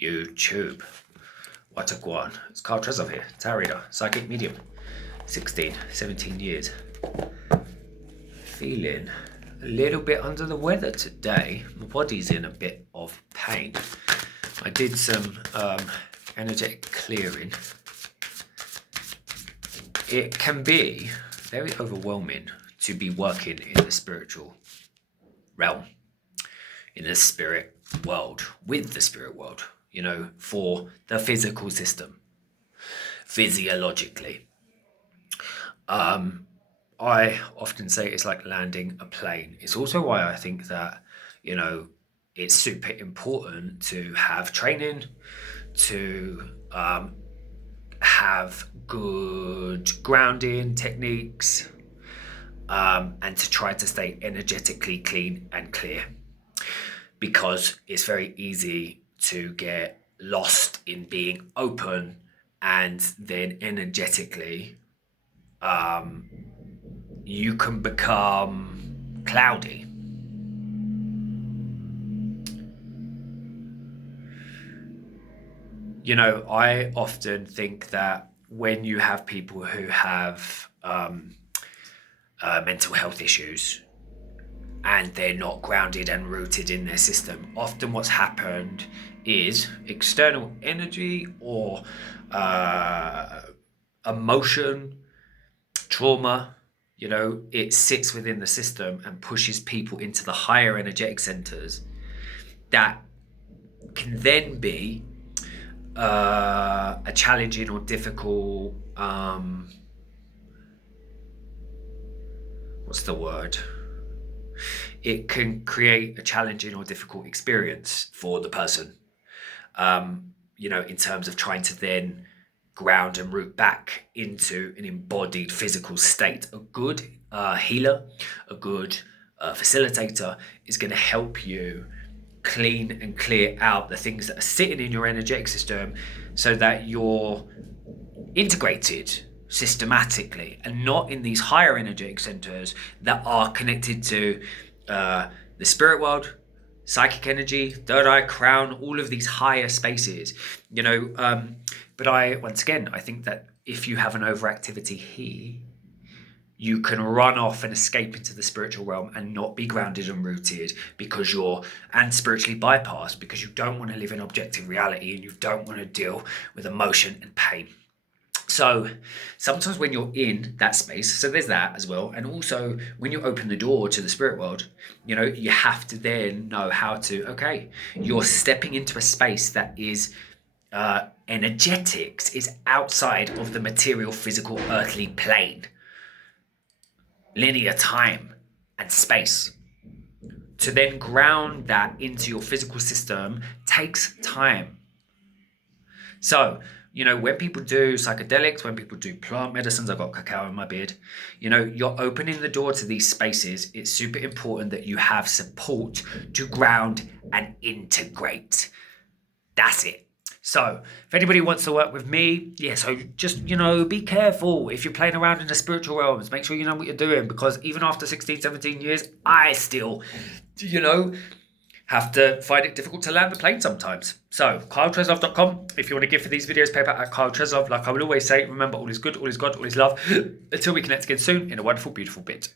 YouTube. What a guan. It's Carl Trezov here, tarot reader, psychic medium, 16, 17 years. Feeling a little bit under the weather today. My body's in a bit of pain. I did some energetic clearing. It can be very overwhelming to be working in the spiritual realm, in the spirit world, with the spirit world, you know, for the physical system, physiologically. I often say it's like landing a plane. It's also why I think that, you know, it's super important to have training, to have good grounding techniques, and to try to stay energetically clean and clear, because it's very easy to get lost in being open and then energetically you can become cloudy. You know, I often think that when you have people who have mental health issues and they're not grounded and rooted in their system, often what's happened is external energy or emotion, trauma, you know, it sits within the system and pushes people into the higher energetic centers that can then be a challenging or difficult, what's the word? It can create a challenging or difficult experience for the person, you know, in terms of trying to then ground and root back into an embodied physical state. A good healer, a good facilitator is going to help you clean and clear out the things that are sitting in your energetic system so that you're integrated systematically and not in these higher energetic centers that are connected to the spirit world, psychic energy, third eye, crown, all of these higher spaces, you know. But once again, I think that if you have an overactivity here, you can run off and escape into the spiritual realm and not be grounded and rooted because and spiritually bypassed because you don't want to live in objective reality and you don't want to deal with emotion and pain. So sometimes when you're in that space, so there's that as well. And also when you open the door to the spirit world, you know, you have to then know how to, okay, you're stepping into a space that is energetics, is outside of the material, physical, earthly plane. Linear time and space. To then ground that into your physical system takes time. So, you know, when people do psychedelics, when people do plant medicines, I've got cacao in my beard, you know, you're opening the door to these spaces. It's super important that you have support to ground and integrate. That's it. So if anybody wants to work with me, yeah, so just, you know, be careful if you're playing around in the spiritual realms. Make sure you know what you're doing, because even after 16, 17 years, I still, you know, have to find it difficult to land the plane sometimes. So KyleTrezov.com. If you want to give for these videos, PayPal at Kyle Trezov. Like I will always say, remember, all is good, all is God, all is love. Until we connect again soon in a wonderful, beautiful bit.